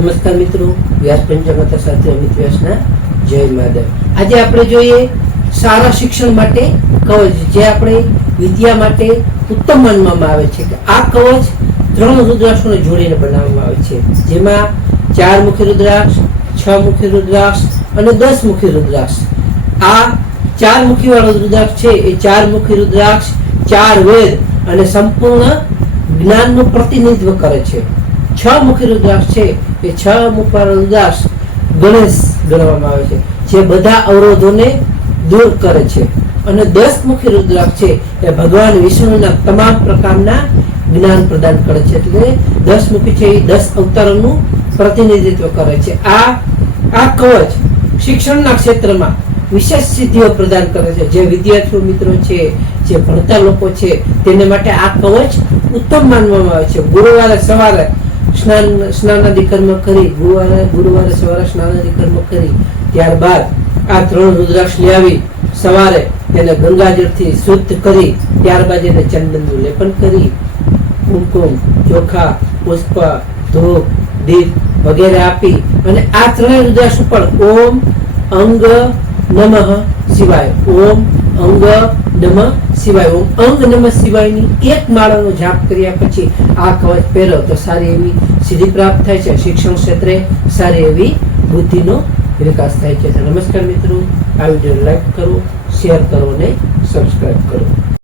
નમસ્કાર મિત્રો, વ્યાસ પંચમતા સાથે અમિત વ્યાસના જય મહાદેવ। આજે આપણે જોઈએ સારા શિક્ષણ માટે કવચ, જે આપણે વિદ્યા માટે ઉત્તમ માનવામાં આવે છે કે આ કવચ 3 રુદ્રાક્ષોને જોડીને બનાવવામાં આવે છે, જેમાં 4 મુખી રુદ્રાક્ષ, 6 મુખી રુદ્રાક્ષ અને 10 મુખી રુદ્રાક્ષ। આ 4 મુખી વાળો રુદ્રાક્ષ છે એ 4 મુખી રુદ્રાક્ષ 4 વેદ અને સંપૂર્ણ જ્ઞાનનું પ્રતિનિધિત્વ કરે છે। 6 મુખી રુદ્રાક્ષ છે એ 6 મુખ વાળો રુદ્રાક્ષ ગણેશ ગણવામાં આવે છે, જે બધા અવરોધોને દૂર કરે છે। અને 10 મુખી રુદ્રાક્ષ છે એ ભગવાન વિષ્ણુના તમામ પ્રકારના જ્ઞાન પ્રદાન કરે છે, એટલે 10 મુખી છે એ 10 અવતારોનું પ્રતિનિધિત્વ કરે છે। આ કવચ શિક્ષણના ક્ષેત્રમાં વિશેષ સિદ્ધિઓ પ્રદાન કરે છે। જે વિદ્યાર્થીઓ મિત્રો છે, જે ભણતા લોકો છે, તેને માટે આ કવચ ઉત્તમ માનવામાં આવે છે। ગુરુવારે સવારે સ્નાનાદિ કર્મ કરી, ગુરુવારે સવારે સ્નાનાદિ કર્મ કરી ત્યારબાદ આ 3 રુદ્રાક્ષ લઈ આવી સવારે તેને ગંગાજળથી શુદ્ધ કરી ત્યારબાદ એને ચંદનનું લેપન કરી કુમકુમ, ચોખા, પુષ્પ, ધૂપ, દીપ વગેરે આપી અને આ 3 રુદ્રાક્ષ ઉપર ઓમ અંગ નમઃ શિવાય, ઓમ અંગ નમઃ શિવાય, ઓમ અંગ નમઃ શિવાયની એક માળાનો જાપ કર્યા પછી આ કવચ પહેરો તો સારી એવી સિદ્ધિ પ્રાપ્ત થાય છે। શિક્ષણ ક્ષેત્રે સારી એવી બુદ્ધિનો વિકાસ થાય છે। નમસ્કાર મિત્રો, આ વિડીયો લાઈક કરો, શેર કરો અને સબસ્ક્રાઇબ કરો।